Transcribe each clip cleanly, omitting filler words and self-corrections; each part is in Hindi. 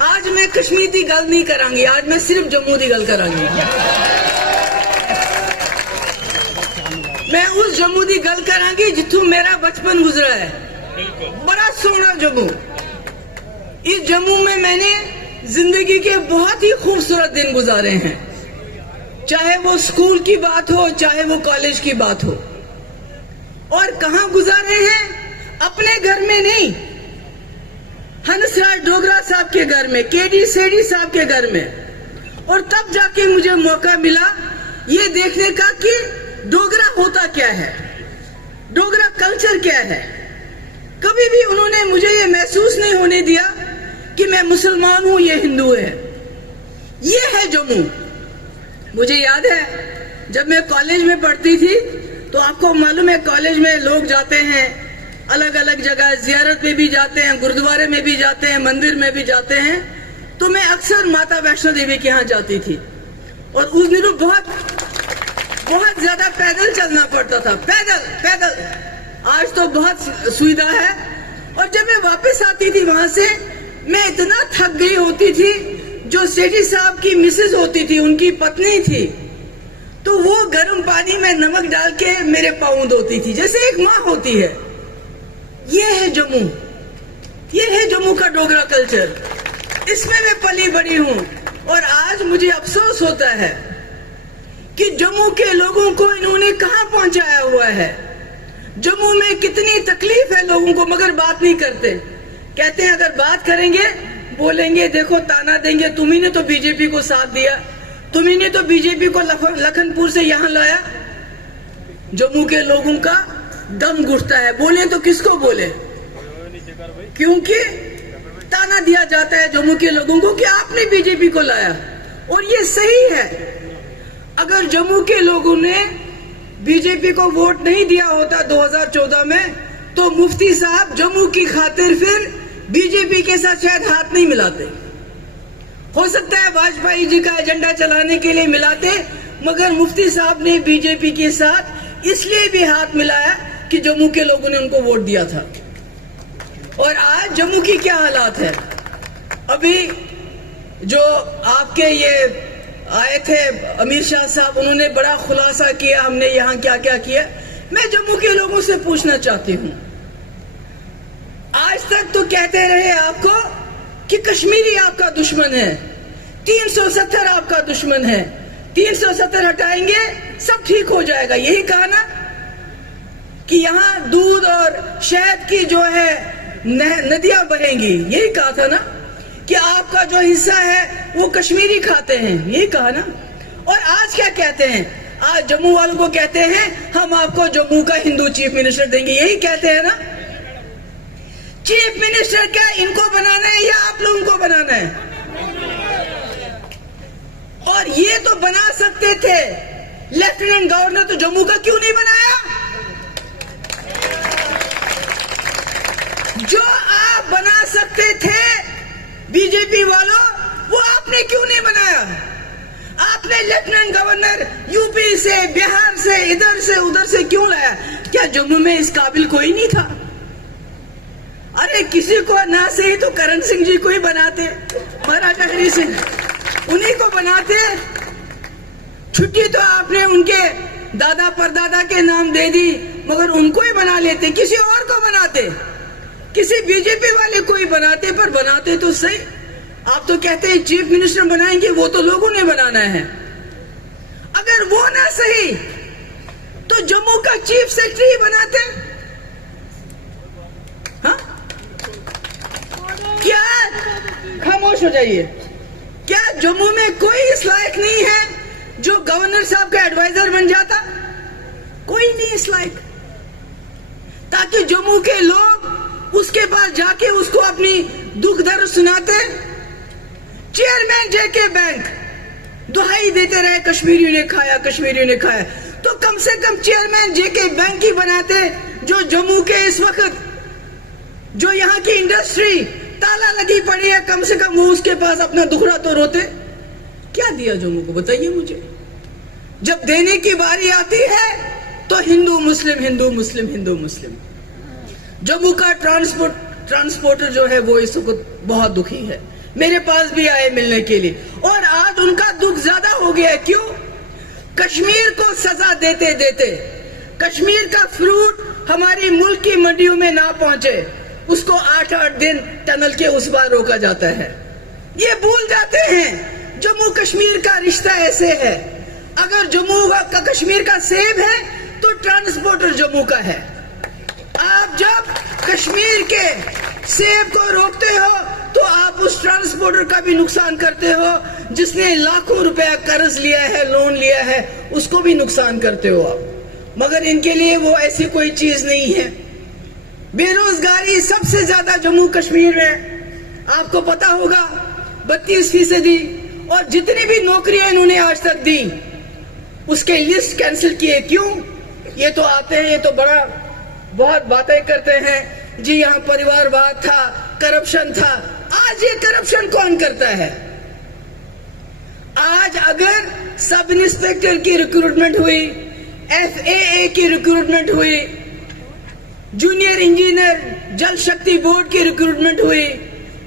आज मैं कश्मीर की गल नहीं करांगी, आज मैं सिर्फ जम्मू की गल करांगी। मैं उस जम्मू की गल करांगी जिथों मेरा बचपन गुजरा है। बड़ा सोहना जम्मू। इस जम्मू में मैंने जिंदगी के बहुत ही खूबसूरत दिन गुजारे हैं, चाहे वो स्कूल की बात हो, चाहे वो कॉलेज की बात हो। और कहां गुजारे हैं? अपने घर में नहीं, हंसराज डोगरा साहब के घर में, केडी सेठी साहब के घर में। और तब जाके मुझे मौका मिला ये देखने का कि डोगरा होता क्या है, डोगरा कल्चर क्या है। कभी भी उन्होंने मुझे ये महसूस नहीं होने दिया कि मैं मुसलमान हूं, ये हिंदू है। ये है जम्मू। मुझे याद है जब मैं कॉलेज में पढ़ती थी तो आपको मालूम है कॉलेज में लोग जाते हैं अलग अलग जगह, जियारत में भी जाते हैं, गुरुद्वारे में भी जाते हैं, मंदिर में भी जाते हैं। तो मैं अक्सर माता वैष्णो देवी के यहाँ जाती थी और उस दिनों बहुत ज्यादा पैदल चलना पड़ता था, पैदल। आज तो बहुत सुविधा है। और जब मैं वापस आती थी वहां से, मैं इतना थक गई होती थी। जो सेठी साहब की मिसेज होती थी, उनकी पत्नी थी, तो वो गर्म पानी में नमक डाल के मेरे पाँव धोती थी, जैसे एक माँ होती है। ये है जम्मू, ये है जम्मू का डोगरा कल्चर। इसमें मैं पली बड़ी हूँ। और आज मुझे अफसोस होता है कि जम्मू के लोगों को इन्होंने कहां पहुंचाया हुआ है। जम्मू में कितनी तकलीफ है लोगों को, मगर बात नहीं करते। कहते हैं अगर बात करेंगे, बोलेंगे, देखो ताना देंगे, तुम्ही ने तो बीजेपी को साथ दिया, तुम्ही ने तो बीजेपी को लखनपुर से यहां लाया। जम्मू के लोगों का दम घुटता है। बोले तो किसको बोले, क्योंकि ताना दिया जाता है जम्मू के लोगों को कि आपने बीजेपी को लाया। और ये सही है। अगर जम्मू के लोगों ने बीजेपी को वोट नहीं दिया होता 2014 में, तो मुफ्ती साहब जम्मू की खातिर फिर बीजेपी के साथ शायद हाथ नहीं मिलाते। हो सकता है वाजपेयी जी का एजेंडा चलाने के लिए मिलाते, मगर मुफ्ती साहब ने बीजेपी के साथ इसलिए भी हाथ मिलाया कि जम्मू के लोगों ने उनको वोट दिया था। और आज जम्मू की क्या हालात है? अभी जो आपके ये आए थे अमीर शाह साहब, उन्होंने बड़ा खुलासा किया हमने यहाँ क्या क्या किया। मैं जम्मू के लोगों से पूछना चाहती हूँ, आज तक तो कहते रहे आपको कि कश्मीरी आपका दुश्मन है, 370 आपका दुश्मन है, 370 हटाएंगे सब ठीक हो जाएगा। यही कहा ना कि यहाँ दूध और शहद की जो है नदियां बहेंगी, यही कहा था ना कि आपका जो हिस्सा है वो कश्मीरी खाते हैं, यही कहा ना। और आज क्या कहते हैं? आज जम्मू वालों को कहते हैं हम आपको जम्मू का हिंदू चीफ मिनिस्टर देंगे, यही कहते हैं ना। चीफ मिनिस्टर क्या इनको बनाना है या आप लोगों को बनाना है? और ये तो बना सकते थे, लेफ्टिनेंट गवर्नर तो जम्मू का क्यों नहीं बनाया? जो आप बना सकते थे बीजेपी वालों, वो आपने क्यों नहीं बनाया? आपने लेफ्टिनेंट गवर्नर यूपी से, बिहार से, इधर से उधर से क्यों लाया? क्या जम्मू में इस काबिल कोई नहीं था? अरे किसी को ना सही तो करण सिंह जी को ही बनाते, महाराजा हरि सिंह, उन्हीं को बनाते। छुट्टी तो आपने उनके दादा परदादा के नाम दे दी, मगर उनको ही बना लेते, किसी और को बनाते, किसी बीजेपी वाले को ही बनाते। पर बनाते तो सही। आप तो कहते हैं चीफ मिनिस्टर बनाएंगे, वो तो लोगों ने बनाना है। अगर वो ना सही तो जम्मू का चीफ सेक्रेटरी बनाते। हाँ? क्या? खामोश हो जाइए। क्या जम्मू में कोई इस लायक नहीं है जो गवर्नर साहब का एडवाइजर बन जाता? कोई नहीं इस लायक, ताकि जम्मू के लोग उसके पास जाके उसको अपनी दुख दर्द सुनाते। चेयरमैन जेके बैंक दुहाई देते रहे कश्मीरियों ने खाया, कश्मीरियों ने खाया। तो कम से कम चेयरमैन जेके बैंक ही बनाते, जो जम्मू के इस वक्त जो यहाँ की इंडस्ट्री ताला लगी पड़ी है, कम से कम वो उसके पास अपना दुखड़ा तो रोते। क्या दिया जम्मू को, बताइए मुझे। जब देने की बारी आती है तो हिंदू मुस्लिम, हिंदू मुस्लिम, हिंदू मुस्लिम। जम्मू का ट्रांसपोर्टर जो है वो इस वक्त बहुत दुखी है। मेरे पास भी आए मिलने के लिए, और आज उनका दुख ज्यादा हो गया है। क्यों? कश्मीर को सजा देते देते कश्मीर का फ्रूट हमारी मुल्क की मंडियों में ना पहुंचे, उसको 8-8 दिन टनल के उस पार रोका जाता है। ये भूल जाते हैं जम्मू कश्मीर का रिश्ता ऐसे है। अगर जम्मू का कश्मीर का सेब है तो ट्रांसपोर्टर जम्मू का है। आप जब कश्मीर के सेब को रोकते हो तो आप उस ट्रांसपोर्टर का भी नुकसान करते हो, जिसने लाखों रुपया कर्ज लिया है, लोन लिया है, उसको भी नुकसान करते हो आप। मगर इनके लिए वो ऐसी कोई चीज नहीं है। बेरोजगारी सबसे ज्यादा जम्मू कश्मीर में, आपको पता होगा 32%, और जितनी भी नौकरियां इन्होंने आज तक दी उसके लिस्ट कैंसिल किए। क्यों? ये तो आते हैं, ये तो बहुत बातें करते हैं जी, यहाँ परिवारवाद था, करप्शन था। आज ये करप्शन कौन करता है? आज अगर सब इंस्पेक्टर की रिक्रूटमेंट हुई, FAA की रिक्रूटमेंट हुई, जूनियर इंजीनियर जल शक्ति बोर्ड की रिक्रूटमेंट हुई,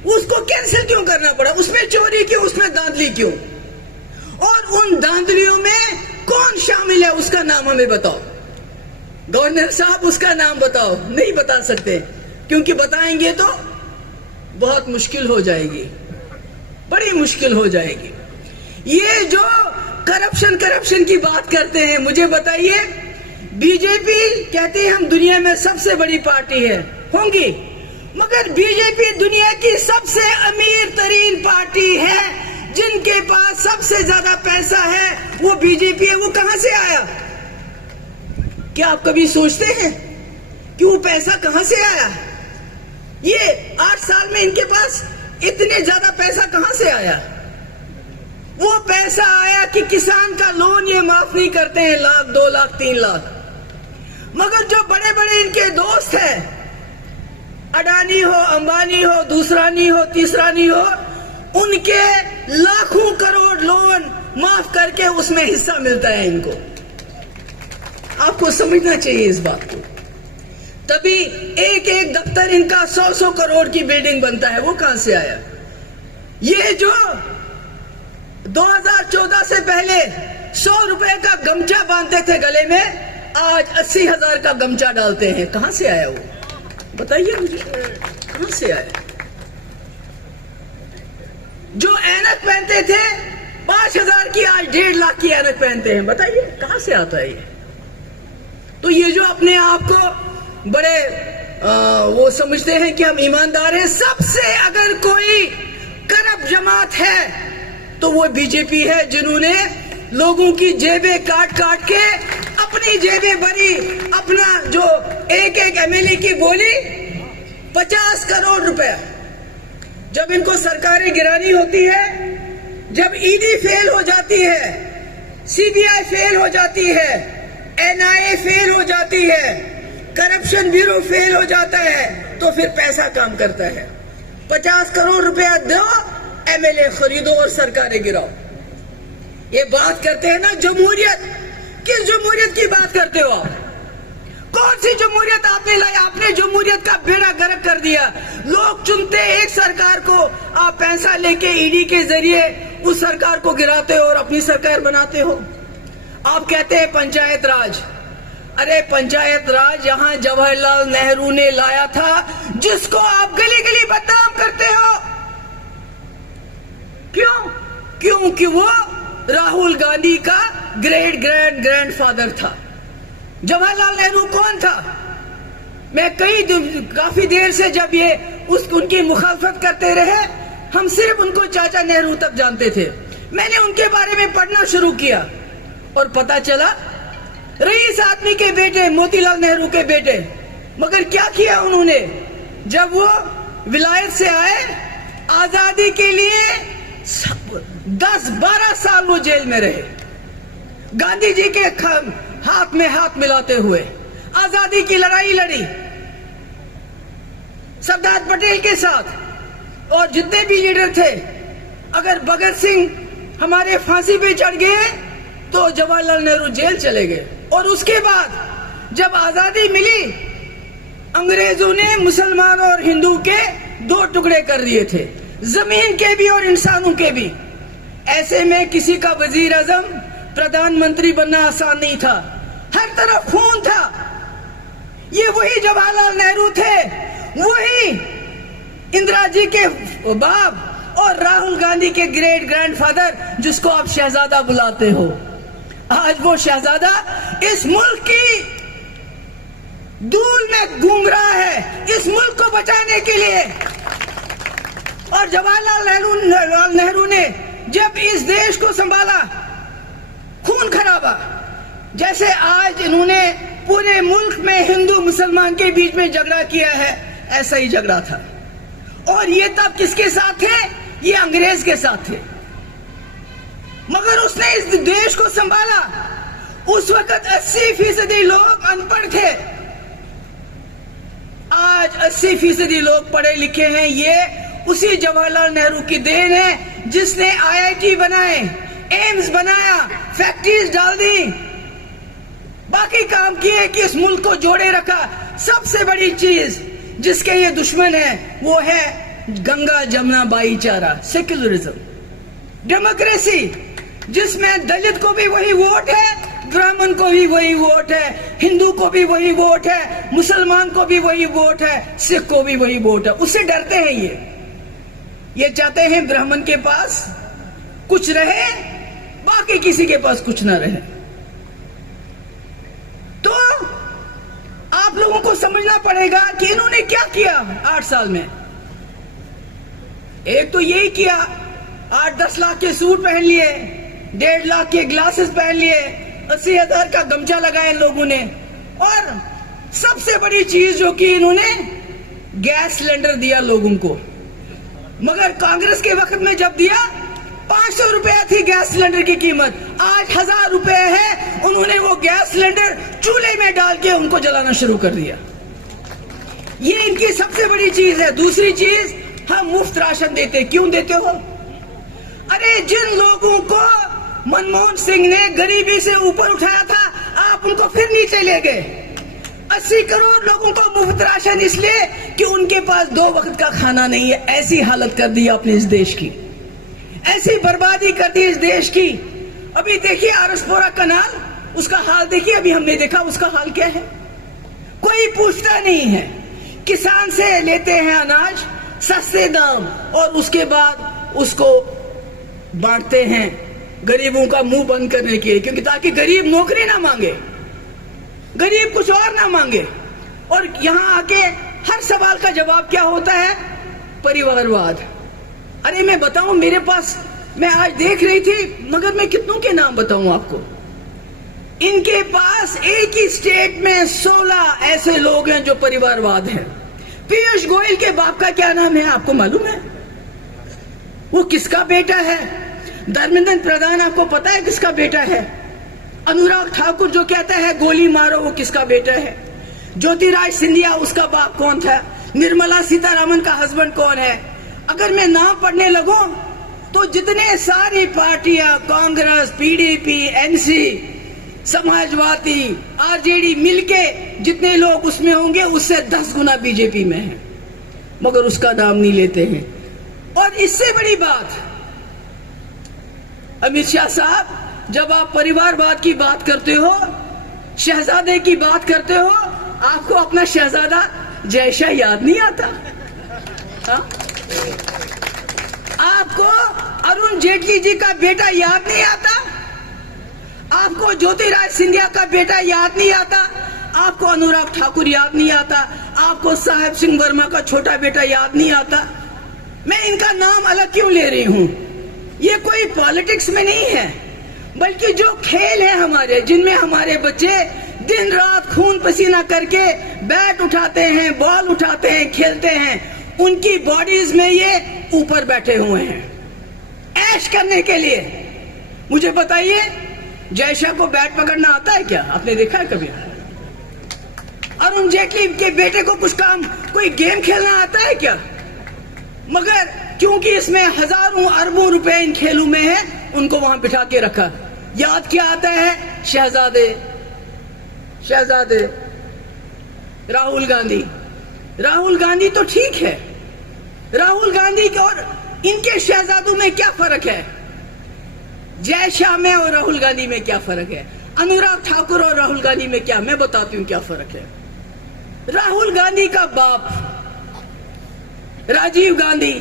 उसको कैंसिल क्यों करना पड़ा? उसमें चोरी क्यों, उसमें धांधली क्यों? और उन धांधलियों में कौन शामिल है उसका नाम हमें बताओ। गवर्नर साहब उसका नाम बताओ। नहीं बता सकते, क्योंकि बताएंगे तो बहुत मुश्किल हो जाएगी, बड़ी मुश्किल हो जाएगी। ये जो करप्शन की बात करते हैं, मुझे बताइए, बीजेपी कहती है हम दुनिया में सबसे बड़ी पार्टी है, होंगी, मगर बीजेपी दुनिया की सबसे अमीर तरीन पार्टी है, जिनके पास सबसे ज्यादा पैसा है वो बीजेपी है। वो कहां से आया? क्या आप कभी सोचते हैं कि वो पैसा कहां से आया? ये 8 साल में इनके पास इतने ज्यादा पैसा कहां से आया? वो पैसा आया कि किसान का लोन ये माफ नहीं करते हैं, 1 लाख, 2 लाख, 3 लाख। मगर जो बड़े बड़े इनके दोस्त हैं, अडानी हो, अंबानी हो, दूसरा नहीं हो, तीसरा नहीं हो, उनके लाखों करोड़ लोन माफ करके उसमें हिस्सा मिलता है इनको। आपको समझना चाहिए इस बात को। तभी एक एक दफ्तर इनका 100-100 करोड़ की बिल्डिंग बनता है। वो कहां से आया? ये जो 2014 से पहले 100 रुपए का गमछा बांधते थे गले में, आज 80,000 का गमछा डालते हैं। कहां से आया वो? बताइए मुझे, कहां से आया? जो ऐनक पहनते थे 5,000 की, आज 1.5 लाख की ऐनक पहनते हैं। बताइए कहां से आता है ये? तो ये जो अपने आप को बड़े वो समझते हैं कि हम ईमानदार हैं, सबसे अगर कोई करप्ट जमात है तो वो बीजेपी है, जिन्होंने लोगों की जेबें काट काट के अपनी जेबें भरी। अपना जो एक MLA की बोली 50 करोड़ रुपया। जब इनको सरकारें गिरानी होती है, जब ED फेल हो जाती है, CBI फेल हो जाती है, NIA फेल हो जाती है, करप्शन ब्यूरो फेल हो जाता है, तो फिर पैसा काम करता है। 50 करोड़ रुपया दो, MLA खरीदो और सरकारें गिराओ। ये बात करते हैं ना जमहूरियत। किस जमहूरियत की बात करते हो आप? कौन सी जमहूरियत आपने लाई? आपने जमहूरियत का बेड़ा गर्क कर दिया। लोग चुनते एक सरकार को, आप पैसा लेके ED के जरिए उस सरकार को गिराते हो और अपनी सरकार बनाते हो। आप कहते हैं पंचायत राज। अरे पंचायत राज यहाँ जवाहरलाल नेहरू ने लाया था, जिसको आप गली गली बदनाम करते हो। क्यों? क्योंकि वो राहुल गांधी का ग्रेट ग्रैंडफादर था। जवाहरलाल नेहरू कौन था? मैं काफी देर से जब ये उनकी मुखालफत करते रहे, हम सिर्फ उनको चाचा नेहरू तक जानते थे। मैंने उनके बारे में पढ़ना शुरू किया और पता चला रईस आदमी के बेटे, मोतीलाल नेहरू के बेटे। मगर क्या किया उन्होंने? जब वो विलायत से आए, आजादी के लिए 10-12 साल वो जेल में रहे, गांधी जी के हाथ में हाथ मिलाते हुए आजादी की लड़ाई लड़ी सरदार पटेल के साथ। और जितने भी लीडर थे, अगर भगत सिंह हमारे फांसी पे चढ़ गए तो जवाहरलाल नेहरू जेल चले गए। और उसके बाद जब आजादी मिली, अंग्रेजों ने मुसलमान और हिंदू के 2 टुकड़े कर दिए थे। जमीन के भी और इंसानों के भी। ऐसे में किसी का वजीर आजम, प्रधानमंत्री बनना आसान नहीं था। हर तरफ खून था। ये वही जवाहरलाल नेहरू थे, वही इंदिरा जी के बाप और राहुल गांधी के ग्रेट ग्रैंडफादर, जिसको आप शहजादा बुलाते हो। आज वो शहजादा इस मुल्क की धूल में घूम रहा है, इस मुल्क को बचाने के लिए। और जवाहरलाल नेहरू ने जब इस देश को संभाला, खून खराबा, जैसे आज इन्होंने पूरे मुल्क में हिंदू मुसलमान के बीच में झगड़ा किया है, ऐसा ही झगड़ा था। और ये तब किसके साथ थे? ये अंग्रेज के साथ थे। मगर उसने इस देश को संभाला। उस वक्त 80% लोग अनपढ़ थे, आज 80% लोग पढ़े लिखे हैं। ये उसी जवाहरलाल नेहरू की देन है, जिसने IIT बनाए, एम्स बनाया, फैक्ट्रीज डाल दी, बाकी काम किए कि इस मुल्क को जोड़े रखा। सबसे बड़ी चीज जिसके ये दुश्मन है वो है गंगा जमुना भाईचारा, सेक्युलरिज्म, डेमोक्रेसी, जिसमें दलित को भी वही वोट है, ब्राह्मण को भी वही वोट है, हिंदू को भी वही वोट है, मुसलमान को भी वही वोट है, सिख को भी वही वोट है। उससे डरते हैं ये चाहते हैं ब्राह्मण के पास कुछ रहे, बाकी किसी के पास कुछ ना रहे। तो आप लोगों को समझना पड़ेगा कि इन्होंने क्या किया 8 साल में। एक तो यही किया, 8-10 लाख के सूट पहन लिए, 1.5 लाख के ग्लासेस पहन लिए, 80,000 का गमछा लगाया लोगों ने। और सबसे बड़ी चीज जो कि इन्होंने गैस सिलेंडर दिया लोगों को। मगर कांग्रेस के वक्त में जब दिया 500 रुपया थी गैस सिलेंडर की कीमत, आज 1000 रुपए है। उन्होंने वो गैस सिलेंडर चूल्हे में डाल के उनको जलाना शुरू कर दिया। ये इनकी सबसे बड़ी चीज है। दूसरी चीज, हम मुफ्त राशन देते। क्यों देते हो? अरे जिन लोगों को मनमोहन सिंह ने गरीबी से ऊपर उठाया था, आप उनको फिर नीचे ले गए। 80 करोड़ लोगों को मुफ्त राशन इसलिए कि उनके पास 2 वक्त का खाना नहीं है। ऐसी हालत कर दी आपने इस देश की, ऐसी बर्बादी कर दी इस देश की। अभी देखिए आरसपोरा कनाल, उसका हाल देखिए, अभी हमने देखा उसका हाल क्या है। कोई पूछता नहीं है। किसान से लेते हैं अनाज सस्ते दाम और उसके बाद उसको बांटते हैं गरीबों का मुंह बंद करने के लिए, क्योंकि ताकि गरीब नौकरी ना मांगे, गरीब कुछ और ना मांगे। और यहां आके हर सवाल का जवाब क्या होता है? परिवारवाद। अरे मैं बताऊं, मेरे पास, मैं आज देख रही थी, मगर मैं कितनों के नाम बताऊं आपको। इनके पास एक ही स्टेट में 16 ऐसे लोग हैं जो परिवारवाद हैं। पीयूष गोयल के बाप का क्या नाम है आपको मालूम है? वो किसका बेटा है? धर्मेंद्र प्रधान आपको पता है किसका बेटा है? अनुराग ठाकुर जो कहता है गोली मारो, वो किसका बेटा है? ज्योतिराज सिंधिया, उसका बाप कौन था? निर्मला सीतारमण का हस्बैंड कौन है? अगर मैं नाम पढ़ने लगूं तो जितने सारी पार्टियां, Congress, PDP, NC, Samajwadi, RJD मिलके जितने लोग उसमें होंगे, उससे 10 गुना बीजेपी में है, मगर उसका नाम नहीं लेते हैं। और इससे बड़ी बात, अमित शाह साहब, जब आप परिवारवाद की बात करते हो, शहजादे की बात करते हो, आपको अपना शहजादा जयशाह याद नहीं आता? हा? आपको अरुण जेटली जी का बेटा याद नहीं आता? आपको ज्योतिराज सिंधिया का बेटा याद नहीं आता? आपको अनुराग ठाकुर याद नहीं आता? आपको साहेब सिंह वर्मा का छोटा बेटा याद नहीं आता? मैं इनका नाम अलग क्यों ले रही हूं? ये कोई पॉलिटिक्स में नहीं है, बल्कि जो खेल है हमारे, जिनमें हमारे बच्चे दिन रात खून पसीना करके बैट उठाते हैं, बॉल उठाते हैं, खेलते हैं, उनकी बॉडीज में ये ऊपर बैठे हुए हैं ऐश करने के लिए। मुझे बताइए, जयशाह को बैट पकड़ना आता है क्या? आपने देखा है कभी? अरुण जेटली के बेटे को कुछ काम, कोई गेम खेलना आता है क्या? मगर क्योंकि इसमें हजारों अरबों रुपए इन खेलों में है, उनको वहां बिठा के रखा। याद क्या आता है? शहजादे, शहजादे। राहुल गांधी, राहुल गांधी तो ठीक है, राहुल गांधी और इनके शहजादों में क्या फर्क है? जय शाह में और राहुल गांधी में क्या फर्क है? अनुराग ठाकुर और राहुल गांधी में क्या, मैं बताती हूं क्या फर्क है। राहुल गांधी का बाप राजीव गांधी,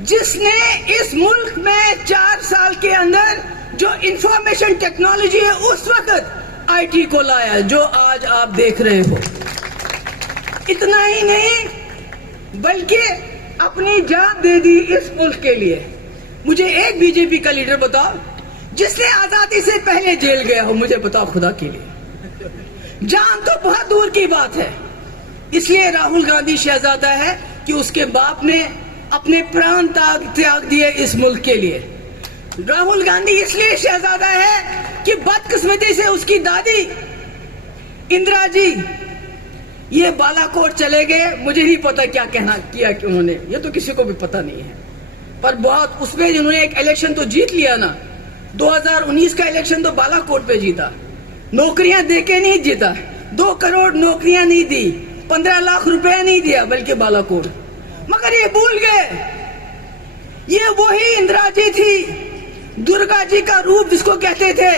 जिसने इस मुल्क में 4 साल के अंदर जो इंफॉर्मेशन टेक्नोलॉजी है उस वक्त आईटी को लाया, जो आज आप देख रहे हो। इतना ही नहीं बल्कि अपनी जान दे दी इस मुल्क के लिए। मुझे एक बीजेपी का लीडर बताओ जिसने आजादी से पहले जेल गया हो, मुझे बताओ खुदा के लिए। जान तो बहुत दूर की बात है। इसलिए राहुल गांधी शहजादा है कि उसके बाप ने अपने प्राण त्याग दिए इस मुल्क के लिए। राहुल गांधी इसलिए शहजादा है कि बदकिस्मती से उसकी दादी इंदिरा जी ये बालाकोट चले गए। मुझे नहीं पता क्या कहना किया कि उन्होंने, ये तो किसी को भी पता नहीं है, पर बहुत उसमें जिन्होंने एक इलेक्शन तो जीत लिया ना। 2019 का इलेक्शन तो बालाकोट पे जीता, नौकरियां देके नहीं जीता। 2 करोड़ नौकरियां नहीं दी, 15 लाख रुपया नहीं दिया, बल्कि बालाकोट। मगर ये भूल गए, ये वही इंदिरा जी थी, दुर्गा जी का रूप जिसको कहते थे,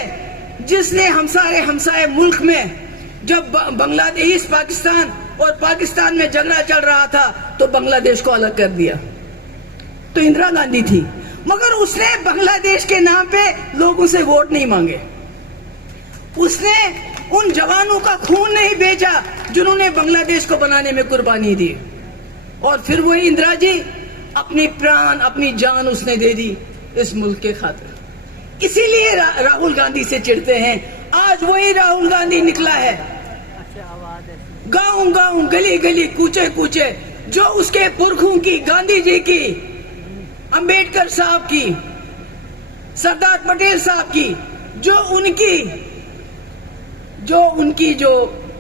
जिसने हमसाए मुल्क में जब बांग्लादेश पाकिस्तान और पाकिस्तान में झगड़ा चल रहा था तो बांग्लादेश को अलग कर दिया, तो इंदिरा गांधी थी। मगर उसने बांग्लादेश के नाम पे लोगों से वोट नहीं मांगे। उसने उन जवानों का खून नहीं बेचा जिन्होंने बांग्लादेश को बनाने में कुर्बानी दी। और फिर वही इंदिरा जी अपनी प्राण अपनी जान उसने दे दी इस मुल्क के खातिर। इसीलिए राहुल गांधी से चिढ़ते हैं। आज वही राहुल गांधी निकला है, गांव गांव गली गली कूचे कूचे, जो उसके पुरखों की, गांधी जी की, अंबेडकर साहब की, सरदार पटेल साहब की, जो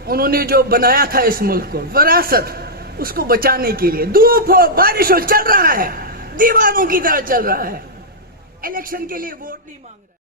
उन्होंने जो बनाया था इस मुल्क को, विरासत, उसको बचाने के लिए धूप हो बारिश हो चल रहा है, दीवानों की तरह चल रहा है। इलेक्शन के लिए वोट नहीं मांग रहा।